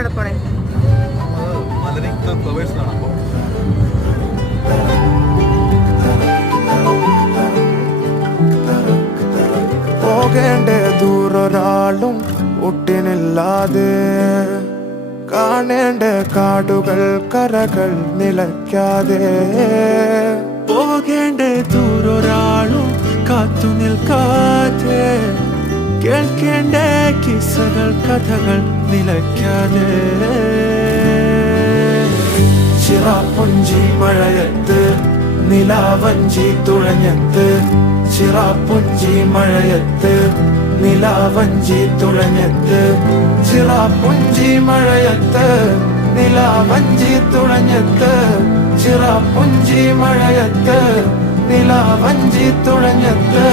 എടുക്കണേ. പോകേണ്ട ദൂരൊരാളും ഒട്ടിനില്ലാതെ, കാണേണ്ട കാടുകൾ കരകൾ നിലയ്ക്കാതെ, പോകേണ്ട ദൂരൊരാളും കാത്തു നിൽക്കാതെ, കേൾക്കേണ്ട കിസ്സകൾ കഥകൾ നിലയ്ക്കാതെ, ചിറാപ്പുഞ്ചി മഴയത്ത് നിലാവഞ്ചി തുഴഞ്ഞത്ത്, ചിറാപ്പുഞ്ചി മഴയത്ത് നിലാവഞ്ചി തുഴഞ്ഞത്ത്, ചിറാപ്പുഞ്ചി മഴയത്ത് നിലാവഞ്ചി തുഴഞ്ഞത്ത്, ചിറാപ്പുഞ്ചി മഴയത്ത് നിലാവഞ്ചി തുഴഞ്ഞത്ത്.